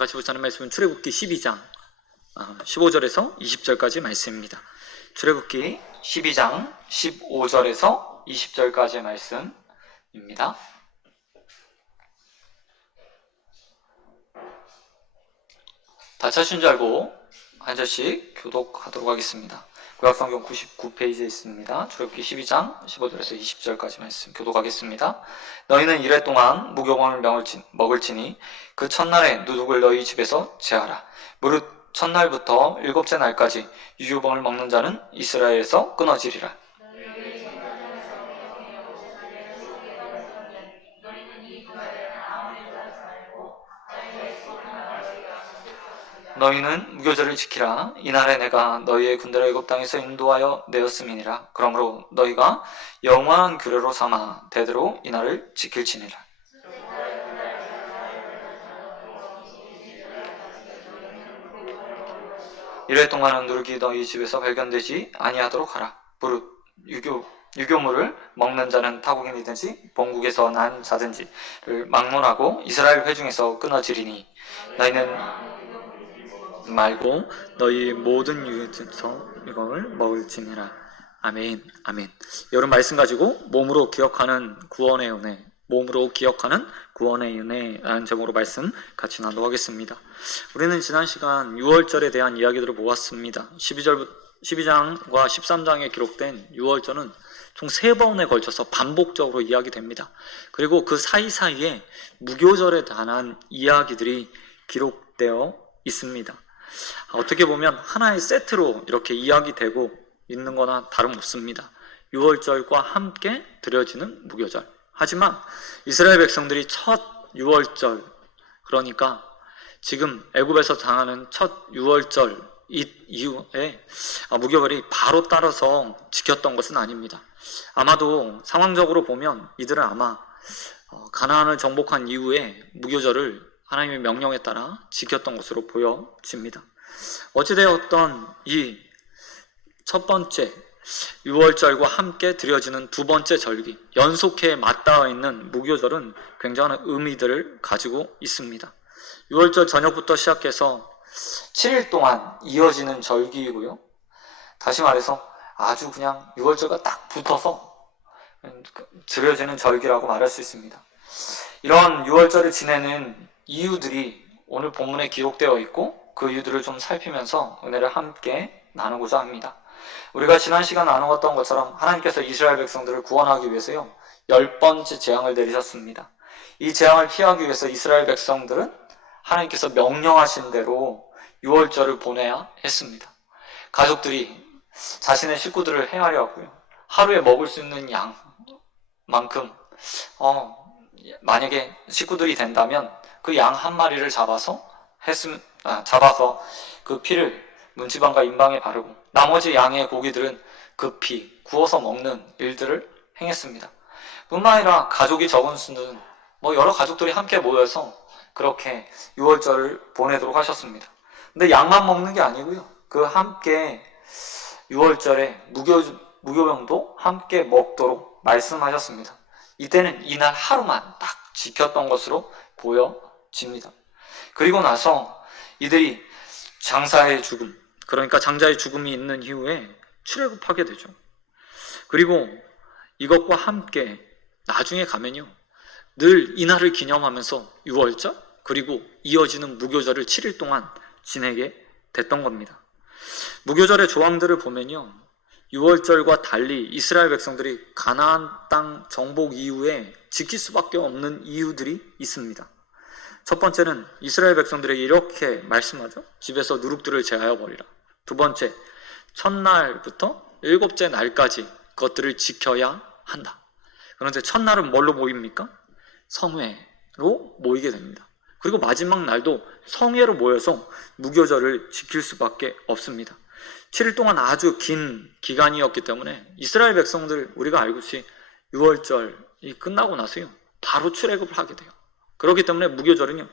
같이 보자는 말씀은 출애굽기 12장 15절에서 20절까지 말씀입니다. 출애굽기 12장 15절에서 20절까지의 말씀입니다. 다 찾으신 줄 알고 한 절씩 교독하도록 하겠습니다. 구약성경 99페이지에 있습니다. 출애굽기 12장 15절에서 20절까지 말씀 교독하겠습니다. 너희는 이래 동안 무교병을 먹을지니 그 첫날에 누룩을 너희 집에서 제하라. 무릇 첫날부터 일곱째 날까지 유교병을 먹는 자는 이스라엘에서 끊어지리라. 너희는 무교절을 지키라. 이날에 내가 너희의 군대를 애굽 땅에서 인도하여 내었음이니라. 그러므로 너희가 영원한 규례로 삼아 대대로 이날을 지킬지니라. 이래 동안은 누룩이 너희 집에서 발견되지 아니하도록 하라. 무릇 유교물을 먹는 자는 타국인이든지 본국에서 난 자든지를 막론하고 이스라엘 회중에서 끊어지리니 너희는 말고 너희 모든 유익에서 이걸 먹을지니라. 아멘. 아멘. 여러분 말씀 가지고 몸으로 기억하는 구원의 은혜, 몸으로 기억하는 구원의 은혜라는 제목으로 말씀 같이 나누도록 하겠습니다. 우리는 지난 시간 6월절에 대한 이야기들을 보았습니다. 12장과 13장에 기록된 6월절은 총 3번에 걸쳐서 반복적으로 이야기됩니다. 그리고 그 사이사이에 무교절에 관한 이야기들이 기록되어 있습니다. 어떻게 보면 하나의 세트로 이렇게 이야기되고 있는 거나 다름없습니다. 6월절과 함께 드려지는 무교절. 하지만 이스라엘 백성들이 첫 6월절, 그러니까 지금 애굽에서 당하는 첫 6월절 이후에 무교절이 바로 따라서 지켰던 것은 아닙니다. 아마도 상황적으로 보면 이들은 아마 가나안을 정복한 이후에 무교절을 하나님의 명령에 따라 지켰던 것으로 보여집니다. 어찌되었던 이 첫 번째 6월절과 함께 드려지는 두 번째 절기, 연속해 맞닿아 있는 무교절은 굉장한 의미들을 가지고 있습니다. 6월절 저녁부터 시작해서 7일 동안 이어지는 절기이고요. 다시 말해서 아주 그냥 6월절과 딱 붙어서 드려지는 절기라고 말할 수 있습니다. 이런 6월절을 지내는 이유들이 오늘 본문에 기록되어 있고 그 이유들을 좀 살피면서 은혜를 함께 나누고자 합니다. 우리가 지난 시간 나누었던 것처럼 하나님께서 이스라엘 백성들을 구원하기 위해서요 10번째 재앙을 내리셨습니다. 이 재앙을 피하기 위해서 이스라엘 백성들은 하나님께서 명령하신 대로 6월절을 보내야 했습니다. 가족들이 자신의 식구들을 헤아려고요 하루에 먹을 수 있는 양만큼 만약에 식구들이 된다면 그 양 한 마리를 잡아서 그 피를 문지방과 인방에 바르고 나머지 양의 고기들은 급히 구워서 먹는 일들을 행했습니다. 뿐만 아니라 가족이 적은 수는 여러 가족들이 함께 모여서 그렇게 6월절을 보내도록 하셨습니다. 근데 양만 먹는 게 아니고요. 그 함께 6월절에 무교병도 함께 먹도록 말씀하셨습니다. 이때는 이날 하루만 딱 지켰던 것으로 보여집니다. 그리고 나서 이들이 장사의 죽음, 그러니까 장자의 죽음이 있는 이후에 출애굽하게 되죠. 그리고 이것과 함께 나중에 가면요 늘 이날을 기념하면서 6월절 그리고 이어지는 무교절을 7일 동안 지내게 됐던 겁니다. 무교절의 조항들을 보면요 6월절과 달리 이스라엘 백성들이 가나안 땅 정복 이후에 지킬 수밖에 없는 이유들이 있습니다. 첫 번째는 이스라엘 백성들에게 이렇게 말씀하죠. 집에서 누룩들을 제하여 버리라. 두 번째, 첫날부터 일곱째 날까지 그것들을 지켜야 한다. 그런데 첫날은 뭘로 모입니까? 성회로 모이게 됩니다. 그리고 마지막 날도 성회로 모여서 무교절을 지킬 수밖에 없습니다. 7일 동안 아주 긴 기간이었기 때문에 이스라엘 백성들 우리가 알듯이 6월절이 끝나고 나서요 바로 출애굽을 하게 돼요. 그렇기 때문에 무교절은요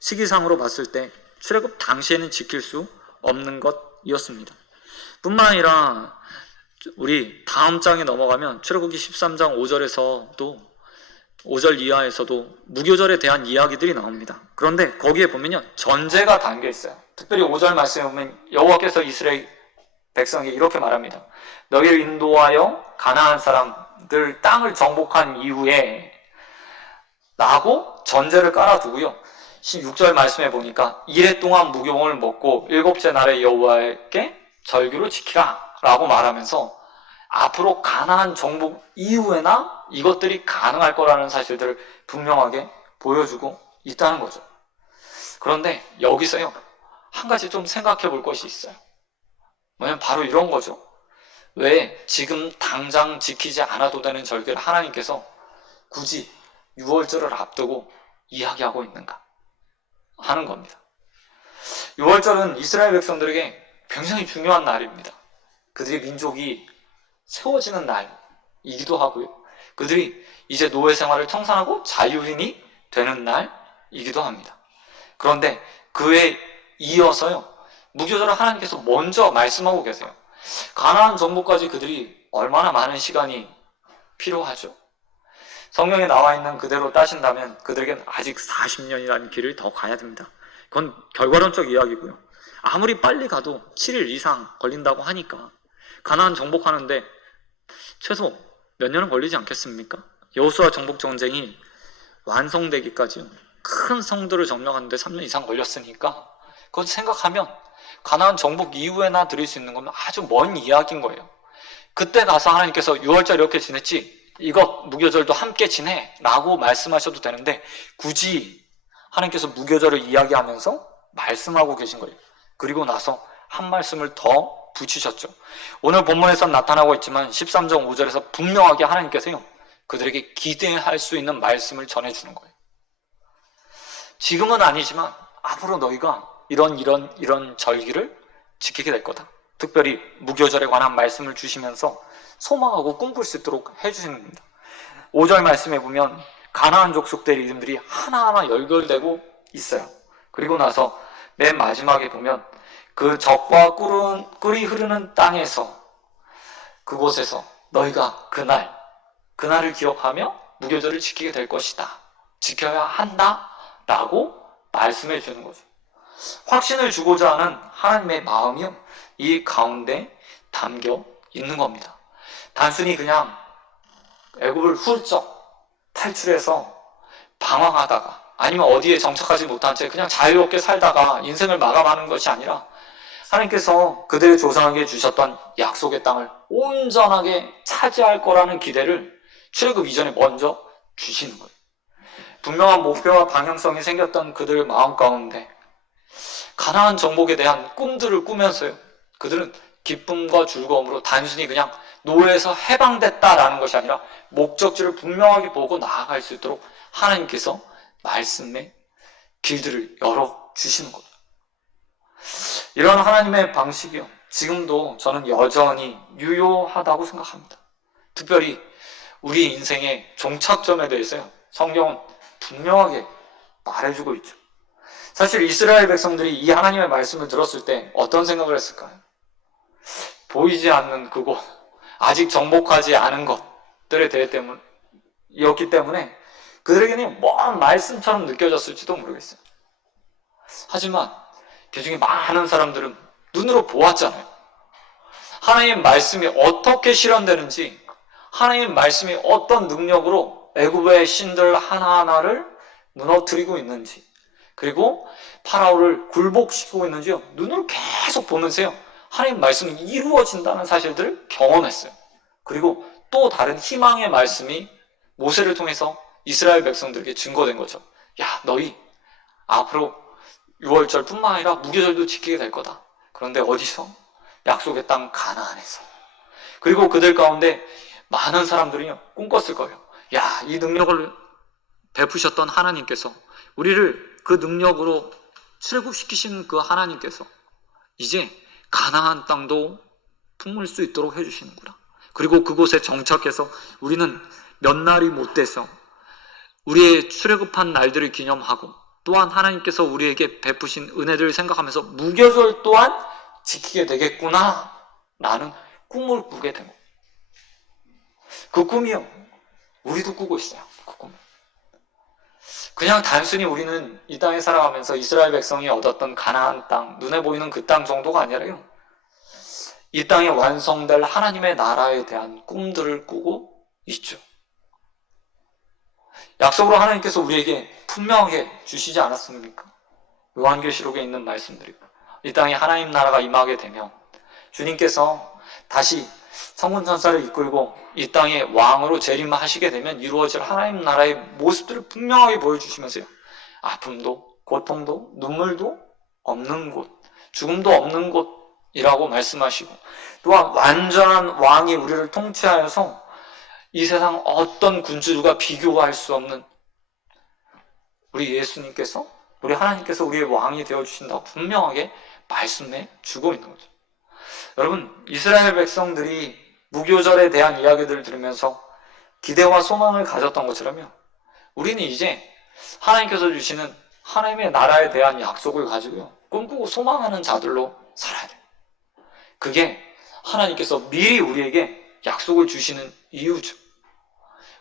시기상으로 봤을 때 출애굽 당시에는 지킬 수 없는 것이었습니다. 뿐만 아니라 우리 다음 장에 넘어가면 출애굽기 13장 5절에서도 5절 이하에서도 무교절에 대한 이야기들이 나옵니다. 그런데 거기에 보면요, 전제가 담겨 있어요. 특별히 5절 말씀에 보면 여호와께서 이스라엘 백성에게 이렇게 말합니다. 너희를 인도하여 가나안 사람들 땅을 정복한 이후에 라고 전제를 깔아두고요. 16절 말씀에 보니까 이래 동안 무교를 먹고 일곱째 날에 여호와께 절규를 지키라 라고 말하면서 앞으로 가나안 정복 이후에나 이것들이 가능할 거라는 사실들을 분명하게 보여주고 있다는 거죠. 그런데 여기서요, 한 가지 좀 생각해 볼 것이 있어요. 뭐냐면 바로 이런 거죠. 왜 지금 당장 지키지 않아도 되는 절기를 하나님께서 굳이 6월절을 앞두고 이야기하고 있는가 하는 겁니다. 6월절은 이스라엘 백성들에게 굉장히 중요한 날입니다. 그들의 민족이 세워지는 날이기도 하고요. 그들이 이제 노예 생활을 청산하고 자유인이 되는 날이기도 합니다. 그런데 그에 이어서요, 무교절을 하나님께서 먼저 말씀하고 계세요. 가나안 정복까지 그들이 얼마나 많은 시간이 필요하죠. 성경에 나와 있는 그대로 따신다면 그들에겐 아직 40년이라는 길을 더 가야 됩니다. 그건 결과론적 이야기고요. 아무리 빨리 가도 7일 이상 걸린다고 하니까 가나안 정복하는데 최소 몇 년은 걸리지 않겠습니까? 여호수아 정복 전쟁이 완성되기까지 큰 성들을 점령하는데 3년 이상 걸렸으니까 그것 생각하면 가나안 정복 이후에나 드릴 수 있는 건 아주 먼 이야기인 거예요. 그때 가서 하나님께서 6월절 이렇게 지냈지, 이것 무교절도 함께 지내 라고 말씀하셔도 되는데 굳이 하나님께서 무교절을 이야기하면서 말씀하고 계신 거예요. 그리고 나서 한 말씀을 더 붙이셨죠. 오늘 본문에서 나타나고 있지만 13장 5절에서 분명하게 하나님께서요, 그들에게 기대할 수 있는 말씀을 전해주는 거예요. 지금은 아니지만 앞으로 너희가 이런 절기를 지키게 될 거다. 특별히 무교절에 관한 말씀을 주시면서 소망하고 꿈꿀 수 있도록 해주시는 겁니다. 5절 말씀에 보면 가나안 족속들 이름들이 하나하나 연결되고 있어요. 그리고 나서 맨 마지막에 보면 그 젖과 꿀이 흐르는 땅에서, 그곳에서 너희가 그날을 기억하며 무교절을 지키게 될 것이다. 지켜야 한다 라고 말씀해 주는 거죠. 확신을 주고자 하는 하나님의 마음이요, 이 가운데 담겨 있는 겁니다. 단순히 그냥 애굽을 훌쩍 탈출해서 방황하다가 아니면 어디에 정착하지 못한 채 그냥 자유롭게 살다가 인생을 마감하는 것이 아니라 하나님께서 그들의 조상에게 주셨던 약속의 땅을 온전하게 차지할 거라는 기대를 출애굽 이전에 먼저 주시는 거예요. 분명한 목표와 방향성이 생겼던 그들의 마음 가운데 가나안 정복에 대한 꿈들을 꾸면서요, 그들은 기쁨과 즐거움으로 단순히 그냥 노예에서 해방됐다라는 것이 아니라 목적지를 분명하게 보고 나아갈 수 있도록 하나님께서 말씀의 길들을 열어주시는 거죠. 이런 하나님의 방식이요, 지금도 저는 여전히 유효하다고 생각합니다. 특별히 우리 인생의 종착점에 대해서요, 성경은 분명하게 말해주고 있죠. 사실 이스라엘 백성들이 이 하나님의 말씀을 들었을 때 어떤 생각을 했을까요? 보이지 않는 그곳, 아직 정복하지 않은 것들에 대해 이었기 때문에 그들에게는 먼 말씀처럼 느껴졌을지도 모르겠어요. 하지만 그 중에 많은 사람들은 눈으로 보았잖아요. 하나님의 말씀이 어떻게 실현되는지, 하나님의 말씀이 어떤 능력으로 애굽의 신들 하나하나를 무너뜨리고 있는지, 그리고 파라오를 굴복시키고 있는지요, 눈으로 계속 보면서요, 하나님 말씀이 이루어진다는 사실들을 경험했어요. 그리고 또 다른 희망의 말씀이 모세를 통해서 이스라엘 백성들에게 증거된 거죠. 야, 너희 앞으로 6월절뿐만 아니라 무교절도 지키게 될 거다. 그런데 어디서? 약속의 땅 가나안에서. 그리고 그들 가운데 많은 사람들이 꿈꿨을 거예요. 야, 이 능력을 베푸셨던 하나님께서, 우리를 그 능력으로 출애굽시키신 그 하나님께서 이제 가나안 땅도 품을 수 있도록 해주시는구나. 그리고 그곳에 정착해서 우리는 몇 날이 못 돼서 우리의 출애굽한 날들을 기념하고, 또한 하나님께서 우리에게 베푸신 은혜들을 생각하면서 무교절 또한 지키게 되겠구나 라는 꿈을 꾸게 된 겁니다. 그 꿈이요, 우리도 꾸고 있어요. 그 꿈을. 그냥 단순히 우리는 이 땅에 살아가면서 이스라엘 백성이 얻었던 가나안 땅, 눈에 보이는 그 땅 정도가 아니라요. 이 땅에 완성될 하나님의 나라에 대한 꿈들을 꾸고 있죠. 약속으로 하나님께서 우리에게 분명하게 주시지 않았습니까? 요한계시록에 있는 말씀들이. 이 땅에 하나님 나라가 임하게 되면 주님께서 다시 성군 천사를 이끌고 이 땅에 왕으로 재림하시게 되면 이루어질 하나님 나라의 모습들을 분명하게 보여주시면서요. 아픔도 고통도 눈물도 없는 곳, 죽음도 없는 곳이라고 말씀하시고, 또한 완전한 왕이 우리를 통치하여서 이 세상 어떤 군주들과 비교할 수 없는 우리 예수님께서, 우리 하나님께서 우리의 왕이 되어주신다고 분명하게 말씀해 주고 있는 거죠. 여러분, 이스라엘 백성들이 무교절에 대한 이야기들을 들으면서 기대와 소망을 가졌던 것처럼요, 우리는 이제 하나님께서 주시는 하나님의 나라에 대한 약속을 가지고요, 꿈꾸고 소망하는 자들로 살아야 돼요. 그게 하나님께서 미리 우리에게 약속을 주시는 이유죠.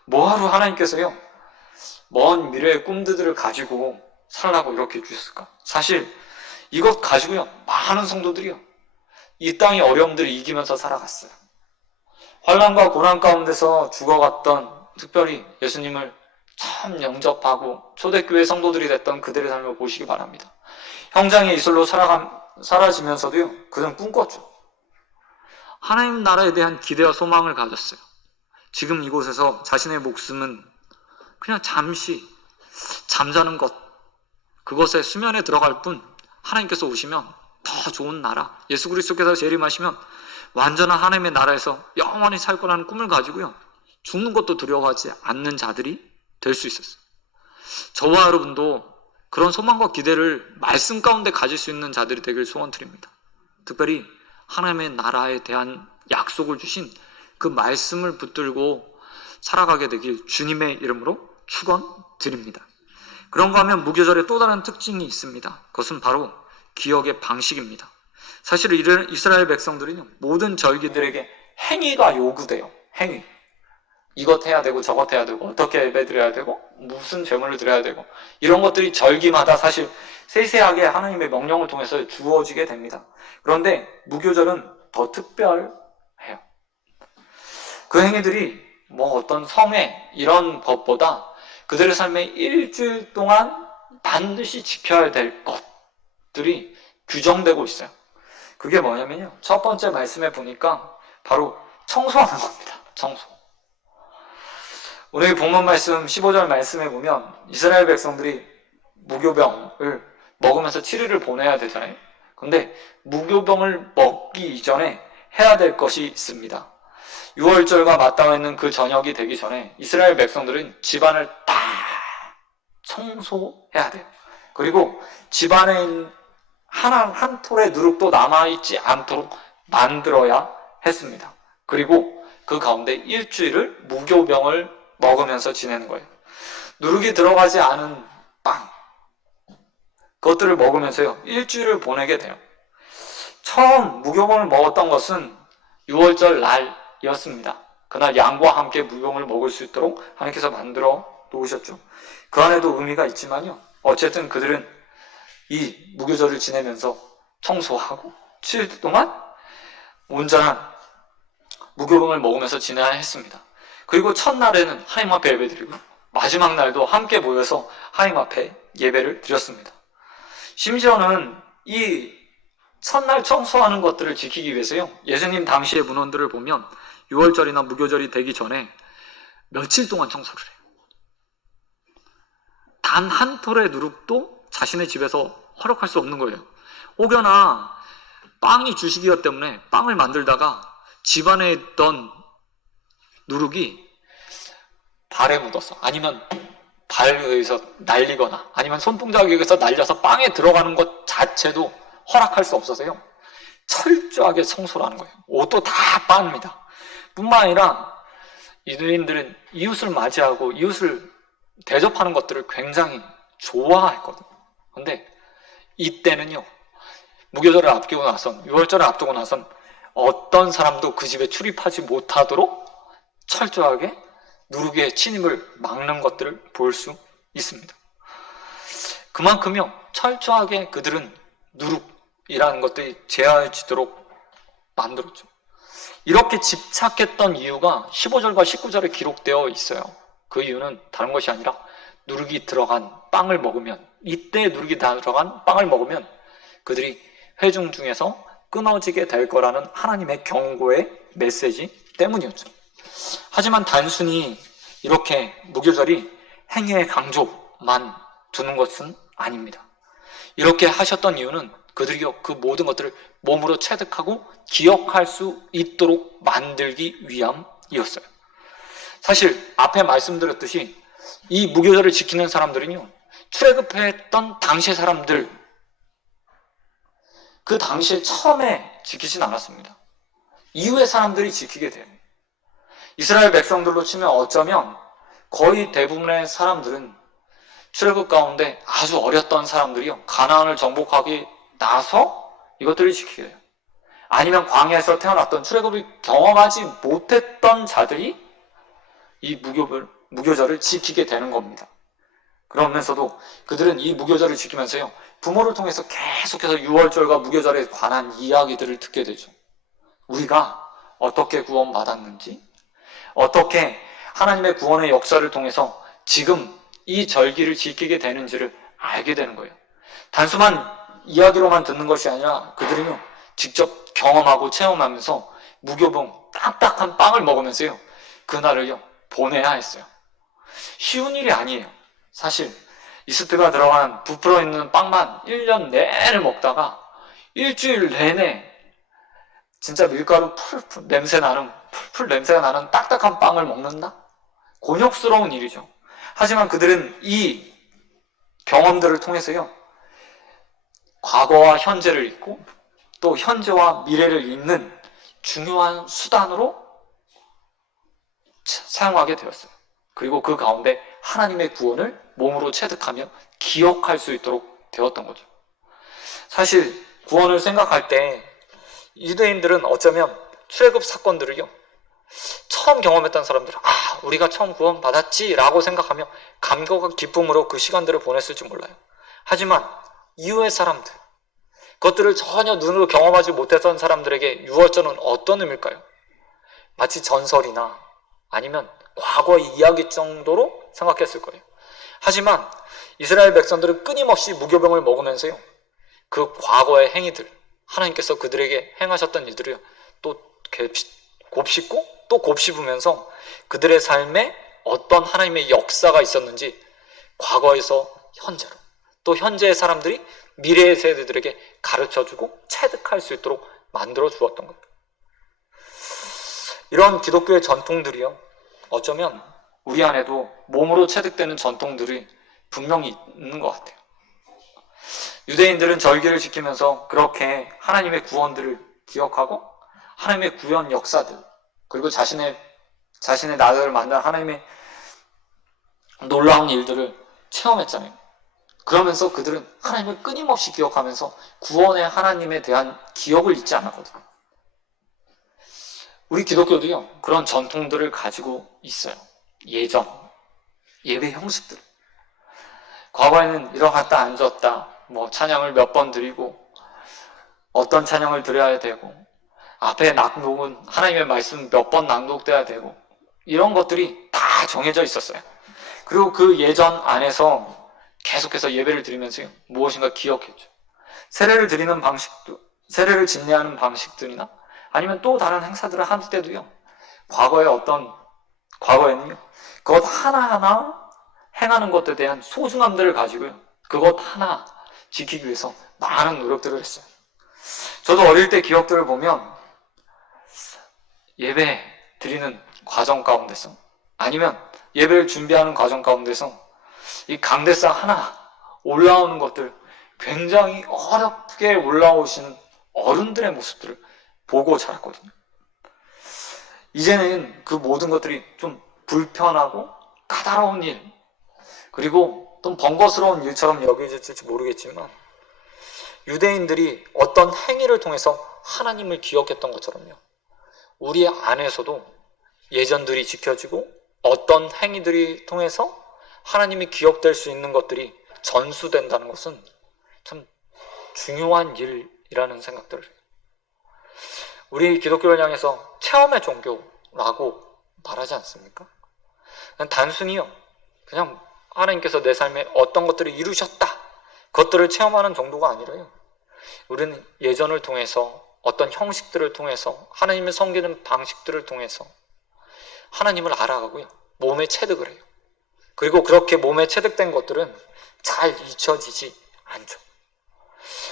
뭐하러 하나님께서요, 먼 미래의 꿈들을 가지고 살라고 이렇게 주셨을까? 사실 이것 가지고요, 많은 성도들이요, 이 땅의 어려움들을 이기면서 살아갔어요. 환난과 고난 가운데서 죽어갔던, 특별히 예수님을 처음 영접하고 초대교회 성도들이 됐던 그들의 삶을 보시기 바랍니다. 형장의 이슬로 사라지면서도요, 그들은 꿈꿨죠. 하나님 나라에 대한 기대와 소망을 가졌어요. 지금 이곳에서 자신의 목숨은 그냥 잠시 잠자는 것, 그것에 수면에 들어갈 뿐, 하나님께서 오시면 더 좋은 나라, 예수 그리스도께서 재림하시면 완전한 하나님의 나라에서 영원히 살 거라는 꿈을 가지고요, 죽는 것도 두려워하지 않는 자들이 될 수 있었어요. 저와 여러분도 그런 소망과 기대를 말씀 가운데 가질 수 있는 자들이 되길 소원드립니다. 특별히 하나님의 나라에 대한 약속을 주신 그 말씀을 붙들고 살아가게 되길 주님의 이름으로 축원드립니다. 그런가 하면 무교절의 또 다른 특징이 있습니다. 그것은 바로 기억의 방식입니다. 사실 이스라엘 백성들은요, 모든 절기들에게 행위가 요구돼요. 행위. 이것 해야 되고 저것 해야 되고 어떻게 예배드려야 되고 무슨 제물을 드려야 되고, 이런 것들이 절기마다 사실 세세하게 하나님의 명령을 통해서 주어지게 됩니다. 그런데 무교절은 더 특별해요. 그 행위들이 뭐 어떤 성회 이런 법보다 그들의 삶에 일주일 동안 반드시 지켜야 될 것들이 규정되고 있어요. 그게 뭐냐면요, 첫 번째 말씀에 보니까 바로 청소하는 겁니다. 청소. 오늘 본문 말씀 15절 말씀에 보면 이스라엘 백성들이 무교병을 먹으면서 7일을 보내야 되잖아요. 근데 무교병을 먹기 이전에 해야 될 것이 있습니다. 6월절과 맞닿아 있는 그 저녁이 되기 전에 이스라엘 백성들은 집안을 다 청소해야 돼요. 그리고 집안에 한 톨의 누룩도 남아있지 않도록 만들어야 했습니다. 그리고 그 가운데 일주일을 무교병을 먹으면서 지내는 거예요. 누룩이 들어가지 않은 빵, 그것들을 먹으면서요, 일주일을 보내게 돼요. 처음 무교병을 먹었던 것은 6월절 날이었습니다. 그날 양과 함께 무교병을 먹을 수 있도록 하나님께서 만들어 놓으셨죠. 그 안에도 의미가 있지만요, 어쨌든 그들은 이 무교절을 지내면서 청소하고 7일 동안 온전한 무교병을 먹으면서 지내야 했습니다. 그리고 첫날에는 하나님 앞에 예배드리고 마지막 날도 함께 모여서 하나님 앞에 예배를 드렸습니다. 심지어는 이 첫날 청소하는 것들을 지키기 위해서요, 예수님 당시의 문헌들을 보면 6월절이나 무교절이 되기 전에 며칠 동안 청소를 해요. 단 한 톨의 누룩도 자신의 집에서 허락할 수 없는 거예요. 혹여나 빵이 주식이었기 때문에 빵을 만들다가 집안에 있던 누룩이 발에 묻어서, 아니면 발에 의해서 날리거나, 아니면 손동작에 의해서 날려서 빵에 들어가는 것 자체도 허락할 수 없어서요, 철저하게 청소를 하는 거예요. 옷도 다 빠릅니다. 뿐만 아니라 유대인들은 이웃을 맞이하고 이웃을 대접하는 것들을 굉장히 좋아했거든요. 근데 이때는요, 무교절을 앞두고 나선, 6월절을 앞두고 나선 어떤 사람도 그 집에 출입하지 못하도록 철저하게 누룩의 침입을 막는 것들을 볼 수 있습니다. 그만큼요 철저하게 그들은 누룩이라는 것들이 제어지도록 만들었죠. 이렇게 집착했던 이유가 15절과 19절에 기록되어 있어요. 그 이유는 다른 것이 아니라 누룩이 들어간 빵을 먹으면, 이때 누룩이 들어간 빵을 먹으면 그들이 회중 중에서 끊어지게 될 거라는 하나님의 경고의 메시지 때문이었죠. 하지만 단순히 이렇게 무교절이 행위의 강조만 두는 것은 아닙니다. 이렇게 하셨던 이유는 그들이 그 모든 것들을 몸으로 체득하고 기억할 수 있도록 만들기 위함이었어요. 사실 앞에 말씀드렸듯이 이 무교절을 지키는 사람들은요, 출애굽했던 당시의 사람들, 그 당시에 처음에 지키진 않았습니다. 이후의 사람들이 지키게 돼요. 이스라엘 백성들로 치면 어쩌면 거의 대부분의 사람들은 출애굽 가운데 아주 어렸던 사람들이요, 가나안을 정복하기 나서 이것들을 지키게 돼요. 아니면 광야에서 태어났던 출애굽을 경험하지 못했던 자들이 이 무교절을 지키게 되는 겁니다. 그러면서도 그들은 이 무교절을 지키면서요, 부모를 통해서 계속해서 유월절과 무교절에 관한 이야기들을 듣게 되죠. 우리가 어떻게 구원받았는지, 어떻게 하나님의 구원의 역사를 통해서 지금 이 절기를 지키게 되는지를 알게 되는 거예요. 단순한 이야기로만 듣는 것이 아니라 그들은요, 직접 경험하고 체험하면서 무교봉 딱딱한 빵을 먹으면서요, 그날을요 보내야 했어요. 쉬운 일이 아니에요. 사실 이스트가 들어간 부풀어 있는 빵만 1년 내내 먹다가 일주일 내내 진짜 밀가루 풀풀 냄새가 나는 딱딱한 빵을 먹는다? 곤욕스러운 일이죠. 하지만 그들은 이 경험들을 통해서요, 과거와 현재를 잊고 또 현재와 미래를 잇는 중요한 수단으로 사용하게 되었어요. 그리고 그 가운데 하나님의 구원을 몸으로 체득하며 기억할 수 있도록 되었던 거죠. 사실 구원을 생각할 때 유대인들은 어쩌면 출애굽 사건들을요, 처음 경험했던 사람들은 우리가 처음 구원받았지 라고 생각하며 감격과 기쁨으로 그 시간들을 보냈을지 몰라요. 하지만 이후의 사람들, 그것들을 전혀 눈으로 경험하지 못했던 사람들에게 유월절은 어떤 의미일까요? 마치 전설이나 아니면 과거의 이야기 정도로 생각했을 거예요. 하지만 이스라엘 백성들은 끊임없이 무교병을 먹으면서요, 그 과거의 행위들, 하나님께서 그들에게 행하셨던 일들을 또 곱씹고 또 곱씹으면서 그들의 삶에 어떤 하나님의 역사가 있었는지 과거에서 현재로, 또 현재의 사람들이 미래의 세대들에게 가르쳐주고 체득할 수 있도록 만들어 주었던 겁니다. 이런 기독교의 전통들이요, 어쩌면 우리 안에도 몸으로 체득되는 전통들이 분명히 있는 것 같아요. 유대인들은 절기를 지키면서 그렇게 하나님의 구원들을 기억하고 하나님의 구원 역사들, 그리고 자신의 나라를 만든 하나님의 놀라운 일들을 체험했잖아요. 그러면서 그들은 하나님을 끊임없이 기억하면서 구원의 하나님에 대한 기억을 잊지 않았거든요. 우리 기독교도요, 그런 전통들을 가지고 있어요. 예배 형식들. 과거에는 일어났다 앉았다, 찬양을 몇 번 드리고 어떤 찬양을 드려야 되고 앞에 낭독은 하나님의 말씀 몇 번 낭독돼야 되고 이런 것들이 다 정해져 있었어요. 그리고 그 예전 안에서 계속해서 예배를 드리면서 무엇인가 기억했죠. 세례를 드리는 방식도, 세례를 집례하는 방식들이나 아니면 또 다른 행사들을 할 때도요, 과거에는요, 그것 하나하나 행하는 것에 대한 소중함들을 가지고요, 그것 하나 지키기 위해서 많은 노력들을 했어요. 저도 어릴 때 기억들을 보면 예배 드리는 과정 가운데서, 아니면 예배를 준비하는 과정 가운데서 이 강대상 하나 올라오는 것들, 굉장히 어렵게 올라오시는 어른들의 모습들을 보고 자랐거든요. 이제는 그 모든 것들이 좀 불편하고 까다로운 일, 그리고 좀 번거스러운 일처럼 여겨질지 모르겠지만 유대인들이 어떤 행위를 통해서 하나님을 기억했던 것처럼요, 우리 안에서도 예전들이 지켜지고 어떤 행위들이 통해서 하나님이 기억될 수 있는 것들이 전수된다는 것은 참 중요한 일이라는 생각들을 해요. 우리 기독교를 향해서 체험의 종교라고 말하지 않습니까? 그냥 단순히요, 그냥 하나님께서 내 삶에 어떤 것들을 이루셨다, 그것들을 체험하는 정도가 아니라요, 우리는 예전을 통해서, 어떤 형식들을 통해서, 하나님을 섬기는 방식들을 통해서 하나님을 알아가고요, 몸에 체득을 해요. 그리고 그렇게 몸에 체득된 것들은 잘 잊혀지지 않죠.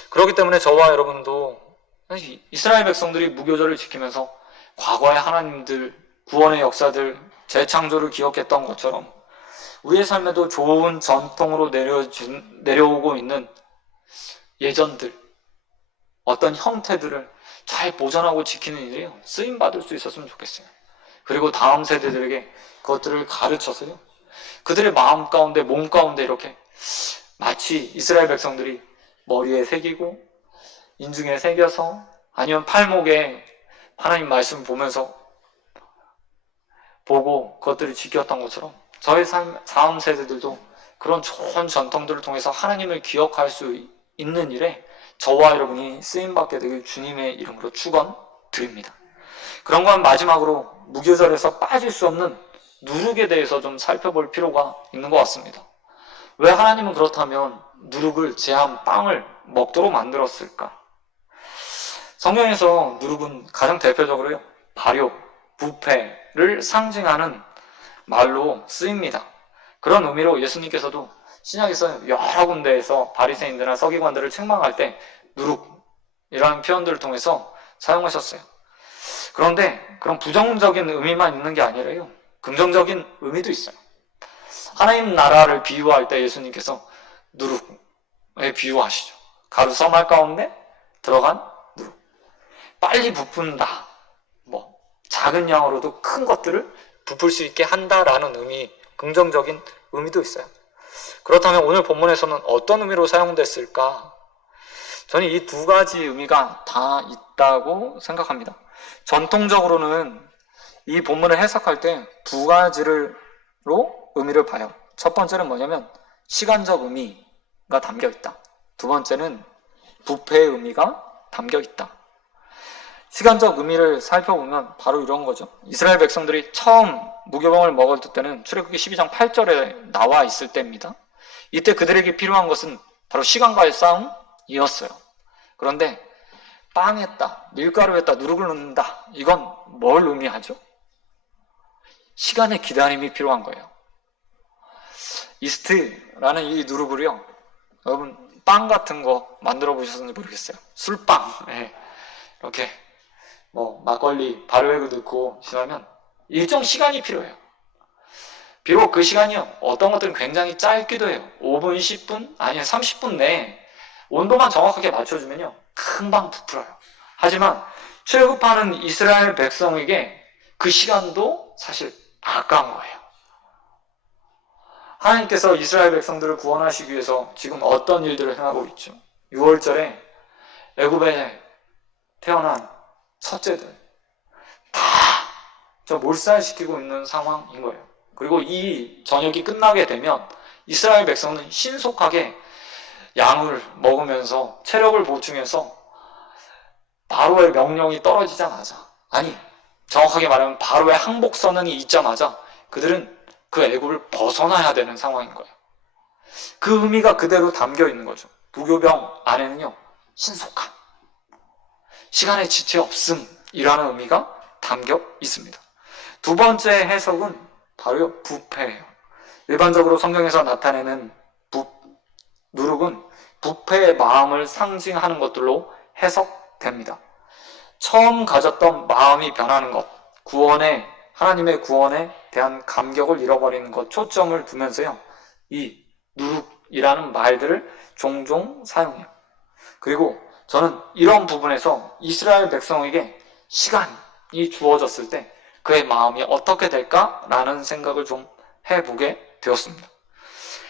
그렇기 때문에 저와 여러분도 이스라엘 백성들이 무교절을 지키면서 과거의 하나님들, 구원의 역사들, 재창조를 기억했던 것처럼 우리의 삶에도 좋은 전통으로 내려오고 있는 예전들, 어떤 형태들을 잘 보존하고 지키는 일이에요. 쓰임받을 수 있었으면 좋겠어요. 그리고 다음 세대들에게 그것들을 가르쳐서요, 그들의 마음 가운데, 몸 가운데 이렇게 마치 이스라엘 백성들이 머리에 새기고 인중에 새겨서, 아니면 팔목에 하나님 말씀을 보면서 보고 그것들을 지켰던 것처럼 저의 다음 세대들도 그런 좋은 전통들을 통해서 하나님을 기억할 수 있는 일에 저와 여러분이 쓰임받게 되길 주님의 이름으로 축원드립니다. 그런가 하면 마지막으로 무교절에서 빠질 수 없는 누룩에 대해서 좀 살펴볼 필요가 있는 것 같습니다. 왜 하나님은 그렇다면 누룩을 제한 빵을 먹도록 만들었을까? 성경에서 누룩은 가장 대표적으로요, 발효, 부패를 상징하는 말로 쓰입니다. 그런 의미로 예수님께서도 신약에서 여러 군데에서 바리새인들이나 서기관들을 책망할 때 누룩이라는 표현들을 통해서 사용하셨어요. 그런데 그런 부정적인 의미만 있는 게 아니라요, 긍정적인 의미도 있어요. 하나님 나라를 비유할 때 예수님께서 누룩에 비유하시죠. 가루 서말 가운데 들어간 누룩. 빨리 부푼다. 작은 양으로도 큰 것들을 부풀 수 있게 한다라는 의미, 긍정적인 의미도 있어요. 그렇다면 오늘 본문에서는 어떤 의미로 사용됐을까? 저는 이 두 가지 의미가 다 있다고 생각합니다. 전통적으로는 이 본문을 해석할 때 두 가지로 의미를 봐요. 첫 번째는 뭐냐면 시간적 의미가 담겨 있다. 두 번째는 부패의 의미가 담겨 있다. 시간적 의미를 살펴보면 바로 이런 거죠. 이스라엘 백성들이 처음 무교병을 먹을 때는 출애굽기 12장 8절에 나와 있을 때입니다. 이때 그들에게 필요한 것은 바로 시간과의 싸움이었어요. 그런데 빵했다, 밀가루에다 누룩을 넣는다, 이건 뭘 의미하죠? 시간의 기다림이 필요한 거예요. 이스트라는 이 누룩을요, 여러분 빵 같은 거 만들어 보셨는지 모르겠어요. 술빵, 이렇게 막걸리 발효액을 넣고 지나면 일정 시간이 필요해요. 비록 그 시간이요, 어떤 것들은 굉장히 짧기도 해요. 5분, 10분, 아니면 30분 내에 온도만 정확하게 맞춰주면요, 금방 부풀어요. 하지만 출애굽하는 이스라엘 백성에게 그 시간도 사실 아까운 거예요. 하나님께서 이스라엘 백성들을 구원하시기 위해서 지금 어떤 일들을 행하고 있죠? 6월절에 애굽에 태어난 첫째들 다 저 몰살시키고 있는 상황인 거예요. 그리고 이 저녁이 끝나게 되면 이스라엘 백성은 신속하게 양을 먹으면서 체력을 보충해서 바로의 명령이 떨어지자마자, 아니 정확하게 말하면 바로의 항복 선언이 있자마자 그들은 그 애굽을 벗어나야 되는 상황인 거예요. 그 의미가 그대로 담겨 있는 거죠. 무교병 안에는요, 신속함, 시간의 지체 없음이라는 의미가 담겨 있습니다. 두 번째 해석은 바로 부패예요. 일반적으로 성경에서 나타내는 누룩은 부패의 마음을 상징하는 것들로 해석됩니다. 처음 가졌던 마음이 변하는 것, 하나님의 구원에 대한 감격을 잃어버리는 것, 초점을 두면서요, 이 누룩이라는 말들을 종종 사용해요. 그리고 저는 이런 부분에서 이스라엘 백성에게 시간이 주어졌을 때 그의 마음이 어떻게 될까라는 생각을 좀 해보게 되었습니다.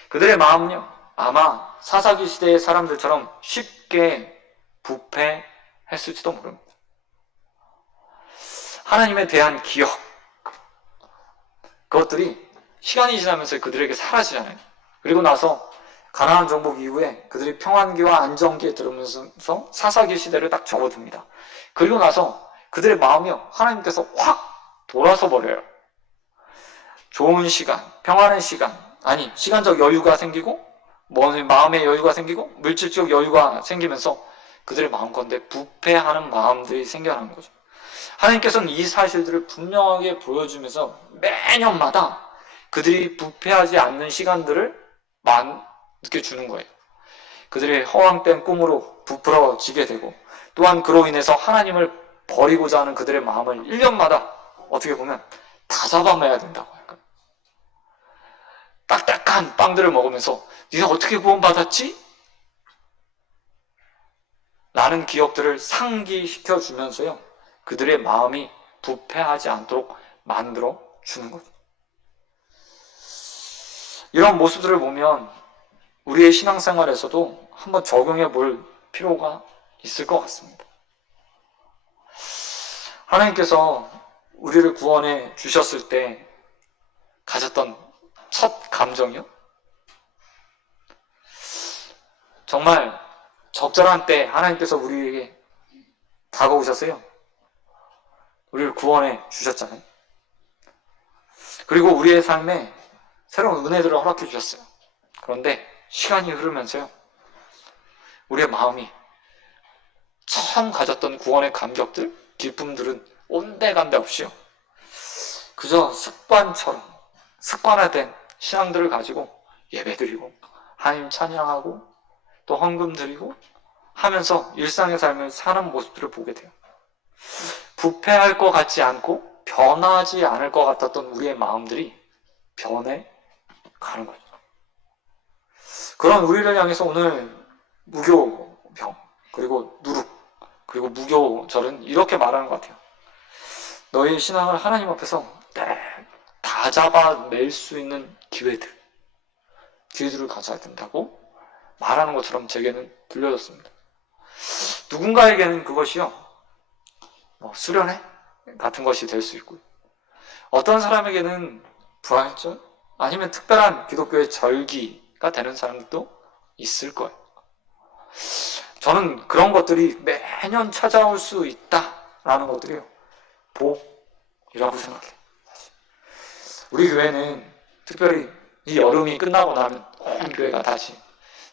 그들의 마음은요, 아마 사사기 시대의 사람들처럼 쉽게 부패했을지도 모릅니다. 하나님에 대한 기억, 그것들이 시간이 지나면서 그들에게 사라지잖아요. 그리고 나서 가나안 정복 이후에 그들이 평안기와 안정기에 들으면서 사사기 시대를 딱 접어듭니다. 그리고 나서 그들의 마음이 하나님께서 확 돌아서 버려요. 좋은 시간, 평안한 시간, 아니 시간적 여유가 생기고 마음의 여유가 생기고 물질적 여유가 생기면서 그들의 마음건대 부패하는 마음들이 생겨나는 거죠. 하나님께서는 이 사실들을 분명하게 보여주면서 매년마다 그들이 부패하지 않는 시간들을 느껴주는 거예요. 그들이 허황된 꿈으로 부풀어지게 되고, 또한 그로 인해서 하나님을 버리고자 하는 그들의 마음을 1년마다 어떻게 보면 다 잡아내야 된다고 할까요? 딱딱한 빵들을 먹으면서 네가 어떻게 구원받았지? 라는 기억들을 상기시켜 주면서요, 그들의 마음이 부패하지 않도록 만들어 주는 거죠. 이런 모습들을 보면 우리의 신앙생활에서도 한번 적용해 볼 필요가 있을 것 같습니다. 하나님께서 우리를 구원해 주셨을 때 가졌던 첫 감정이요? 정말 적절한 때 하나님께서 우리에게 다가오셨어요. 우리를 구원해 주셨잖아요. 그리고 우리의 삶에 새로운 은혜들을 허락해 주셨어요. 그런데 시간이 흐르면서요, 우리의 마음이 처음 가졌던 구원의 감격들, 기쁨들은 온데간데 없이요, 그저 습관화된 신앙들을 가지고 예배드리고 하나님 찬양하고 또 헌금 드리고 하면서 일상의 삶을 사는 모습들을 보게 돼요. 부패할 것 같지 않고 변하지 않을 것 같았던 우리의 마음들이 변해가는 거죠. 그런 우리를 향해서 오늘 무교병, 그리고 누룩, 그리고 무교절은 이렇게 말하는 것 같아요. 너희 신앙을 하나님 앞에서 다 잡아낼 수 있는 기회들을 가져야 된다고 말하는 것처럼 제게는 들려졌습니다. 누군가에게는 그것이요, 수련회 같은 것이 될 수 있고요, 어떤 사람에게는 부활절, 아니면 특별한 기독교의 절기가 되는 사람도 있을 거예요. 저는 그런 것들이 매년 찾아올 수 있다라는 것들이요, 복이라고 생각해요. 우리 교회는 특별히 이 여름이 끝나고 나면 온 교회가 다시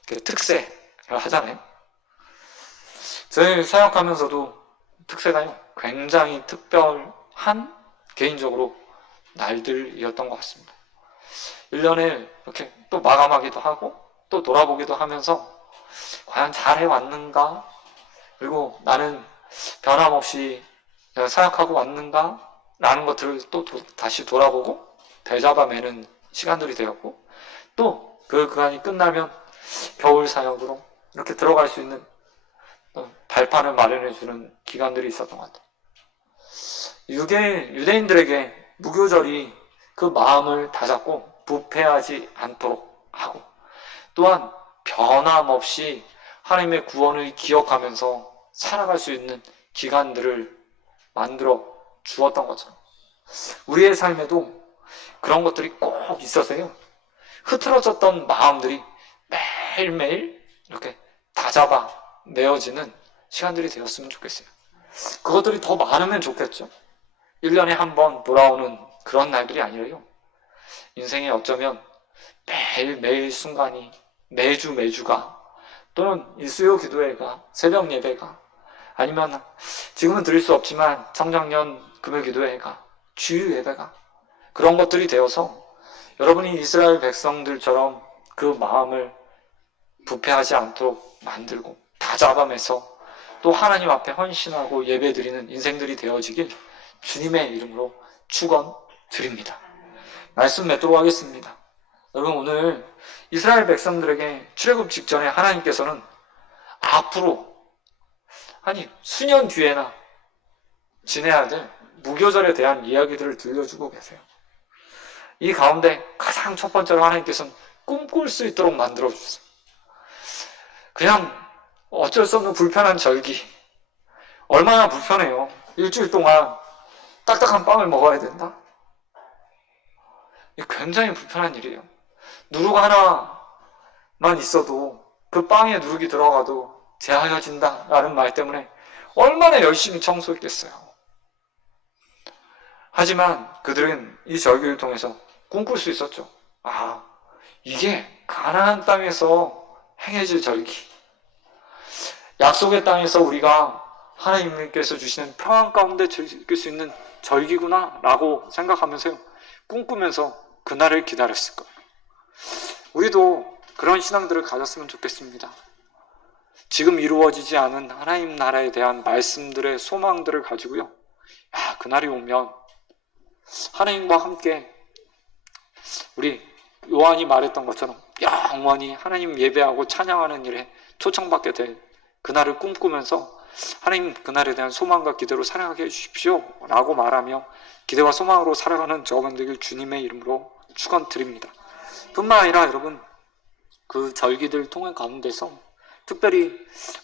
특세를 하잖아요. 저희 사역하면서도 특세가요, 굉장히 특별한 개인적으로 날들이었던 것 같습니다. 1년에 이렇게 또 마감하기도 하고 또 돌아보기도 하면서 과연 잘해왔는가, 그리고 나는 변함없이 사역하고 왔는가 라는 것들을 또 다시 돌아보고 되잡아매는 시간들이 되었고, 또 그 기간이 끝나면 겨울 사역으로 이렇게 들어갈 수 있는 발판을 마련해주는 기간들이 있었던 것 같아요. 유대인들에게 무교절이 그 마음을 다잡고 부패하지 않도록 하고, 또한 변함없이 하나님의 구원을 기억하면서 살아갈 수 있는 기간들을 만들어 주었던 것처럼 우리의 삶에도 그런 것들이 꼭 있어서요, 흐트러졌던 마음들이 매일매일 이렇게 다잡아 내어지는 시간들이 되었으면 좋겠어요. 그것들이 더 많으면 좋겠죠. 1년에 한 번 돌아오는 그런 날들이 아니라요, 인생에 어쩌면 매일매일 순간이, 매주가, 또는 이 수요 기도회가, 새벽 예배가, 아니면 지금은 드릴 수 없지만 청장년 금요 기도회가, 주일 예배가, 그런 것들이 되어서 여러분이 이스라엘 백성들처럼 그 마음을 부패하지 않도록 만들고 다 잡아매서 또 하나님 앞에 헌신하고 예배드리는 인생들이 되어지길 주님의 이름으로 축원드립니다. 말씀 맺도록 하겠습니다. 여러분, 오늘 이스라엘 백성들에게 출애굽 직전에 하나님께서는 앞으로, 아니 수년 뒤에나 지내야 될 무교절에 대한 이야기들을 들려주고 계세요. 이 가운데 가장 첫 번째로 하나님께서는 꿈꿀 수 있도록 만들어 주세요. 그냥 어쩔 수 없는 불편한 절기, 얼마나 불편해요. 일주일 동안 딱딱한 빵을 먹어야 된다. 이게 굉장히 불편한 일이에요. 누룩 하나 있어도 그 빵에 누룩이 들어가도 제하여진다 라는 말 때문에 얼마나 열심히 청소했겠어요. 하지만 그들은 이 절기를 통해서 꿈꿀 수 있었죠. 아, 이게 가나안 땅에서 행해질 절기, 약속의 땅에서 우리가 하나님께서 주시는 평안 가운데 즐길 수 있는 절기구나 라고 생각하면서요, 꿈꾸면서 그날을 기다렸을 거예요. 우리도 그런 신앙들을 가졌으면 좋겠습니다. 지금 이루어지지 않은 하나님 나라에 대한 말씀들의 소망들을 가지고요, 그날이 오면 하나님과 함께 우리 요한이 말했던 것처럼 영원히 하나님 예배하고 찬양하는 일에 초청받게 될 그날을 꿈꾸면서 하나님 그날에 대한 소망과 기대로 살아가게 해주십시오 라고 말하며 기대와 소망으로 살아가는 저만 되길 주님의 이름으로 축원드립니다. 뿐만 아니라 여러분, 그 절기들 통해 가운데서 특별히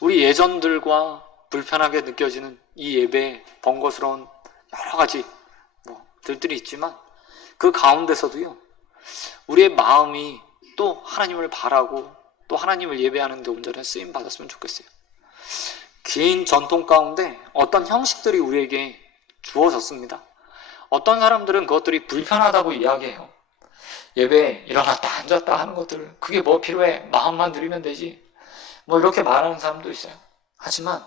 우리 예전들과 불편하게 느껴지는 이 예배의 번거스러운 여러 가지 들들이 있지만 그 가운데서도요, 우리의 마음이 또 하나님을 바라고 또 하나님을 예배하는 데 온전히 쓰임 받았으면 좋겠어요. 긴 전통 가운데 어떤 형식들이 우리에게 주어졌습니다. 어떤 사람들은 그것들이 불편하다고 이야기해요. 예배에 일어났다 앉았다 하는 것들, 그게 뭐 필요해? 마음만 들이면 되지. 이렇게 말하는 사람도 있어요. 하지만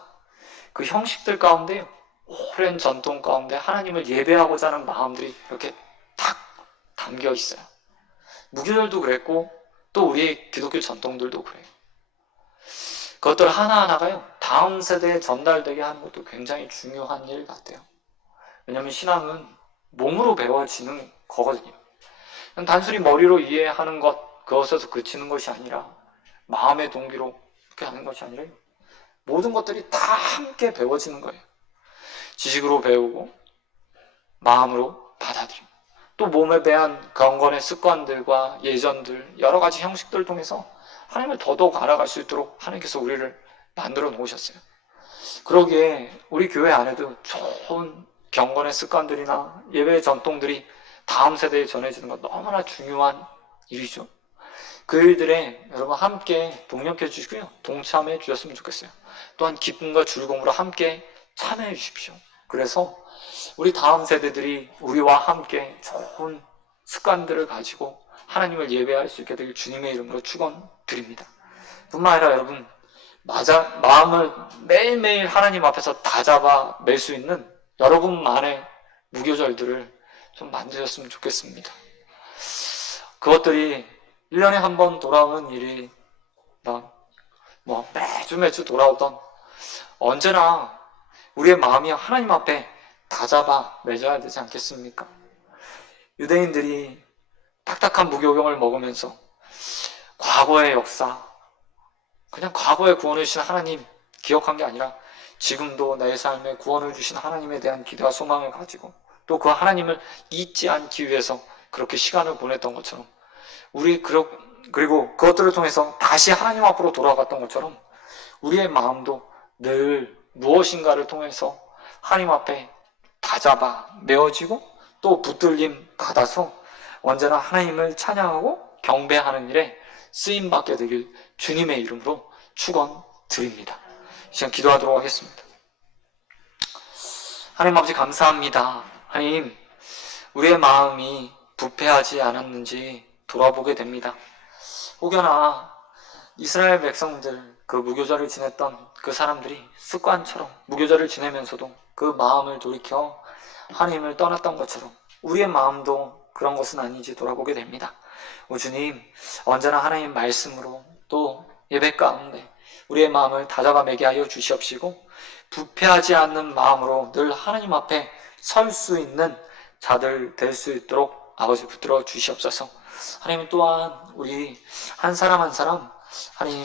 그 형식들 가운데, 오랜 전통 가운데 하나님을 예배하고자 하는 마음들이 이렇게 딱 담겨 있어요. 무교절도 그랬고 또 우리의 기독교 전통들도 그래요. 그것들 하나하나가요, 다음 세대에 전달되게 하는 것도 굉장히 중요한 일 같아요. 왜냐하면 신앙은 몸으로 배워지는 거거든요. 단순히 머리로 이해하는 것, 그것에서 그치는 것이 아니라 마음의 동기로 그렇게 하는 것이 아니라 모든 것들이 다 함께 배워지는 거예요. 지식으로 배우고 마음으로 받아들이고 또 몸에 대한 경건의 습관들과 예전들, 여러 가지 형식들을 통해서 하나님을 더더욱 알아갈 수 있도록 하나님께서 우리를 만들어 놓으셨어요. 그러기에 우리 교회 안에도 좋은 경건의 습관들이나 예배의 전통들이 다음 세대에 전해지는 건 너무나 중요한 일이죠. 그 일들에 여러분 함께 동력해 주시고요, 동참해 주셨으면 좋겠어요. 또한 기쁨과 즐거움으로 함께 참여해 주십시오. 그래서 우리 다음 세대들이 우리와 함께 좋은 습관들을 가지고 하나님을 예배할 수 있게 되길 주님의 이름으로 축원드립니다. 뿐만 아니라 여러분, 마음을 매일매일 하나님 앞에서 다잡아 낼 수 있는 여러분만의 무교절들을 좀 만드셨으면 좋겠습니다. 그것들이 1년에 한 번 돌아오는 일이 매주 돌아오던, 언제나 우리의 마음이 하나님 앞에 다잡아 맺어야 되지 않겠습니까? 유대인들이 딱딱한 무교경을 먹으면서 과거의 역사, 그냥 과거의 구원을 주신 하나님 기억한 게 아니라 지금도 내 삶에 구원을 주신 하나님에 대한 기대와 소망을 가지고 또 그 하나님을 잊지 않기 위해서 그렇게 시간을 보냈던 것처럼, 그리고 그것들을 통해서 다시 하나님 앞으로 돌아갔던 것처럼 우리의 마음도 늘 무엇인가를 통해서 하나님 앞에 다잡아 메어지고 또 붙들림 받아서 언제나 하나님을 찬양하고 경배하는 일에 쓰임받게 되길 주님의 이름으로 축원드립니다. 이 시간 기도하도록 하겠습니다. 하나님 아버지, 감사합니다. 하나님, 우리의 마음이 부패하지 않았는지 돌아보게 됩니다. 혹여나 이스라엘 백성들, 그 무교절을 지냈던 그 사람들이 습관처럼 무교절을 지내면서도 그 마음을 돌이켜 하나님을 떠났던 것처럼 우리의 마음도 그런 것은 아닌지 돌아보게 됩니다. 오 주님, 언제나 하나님 말씀으로 또 예배 가운데 우리의 마음을 다잡아 매게 하여 주시옵시고, 부패하지 않는 마음으로 늘 하나님 앞에 설 수 있는 자들 될 수 있도록 아버지 붙들어 주시옵소서. 하나님 또한 우리 한 사람 한 사람 하나님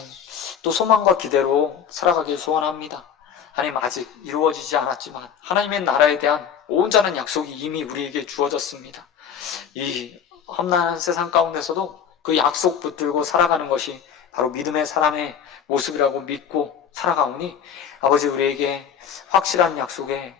또 소망과 기대로 살아가길 소원합니다. 하나님, 아직 이루어지지 않았지만 하나님의 나라에 대한 온전한 약속이 이미 우리에게 주어졌습니다. 이 험난한 세상 가운데서도 그 약속 붙들고 살아가는 것이 바로 믿음의 사람의 모습이라고 믿고 살아가오니 아버지, 우리에게 확실한 약속에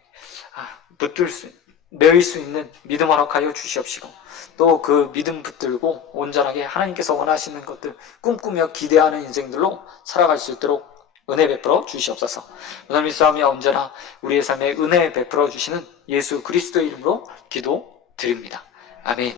매일 수 있는 믿음 허락하여 주시옵시고, 또 그 믿음 붙들고 온전하게 하나님께서 원하시는 것들 꿈꾸며 기대하는 인생들로 살아갈 수 있도록 은혜 베풀어 주시옵소서. 오늘 믿사오며 언제나 우리의 삶에 은혜 베풀어 주시는 예수 그리스도의 이름으로 기도드립니다. 아멘.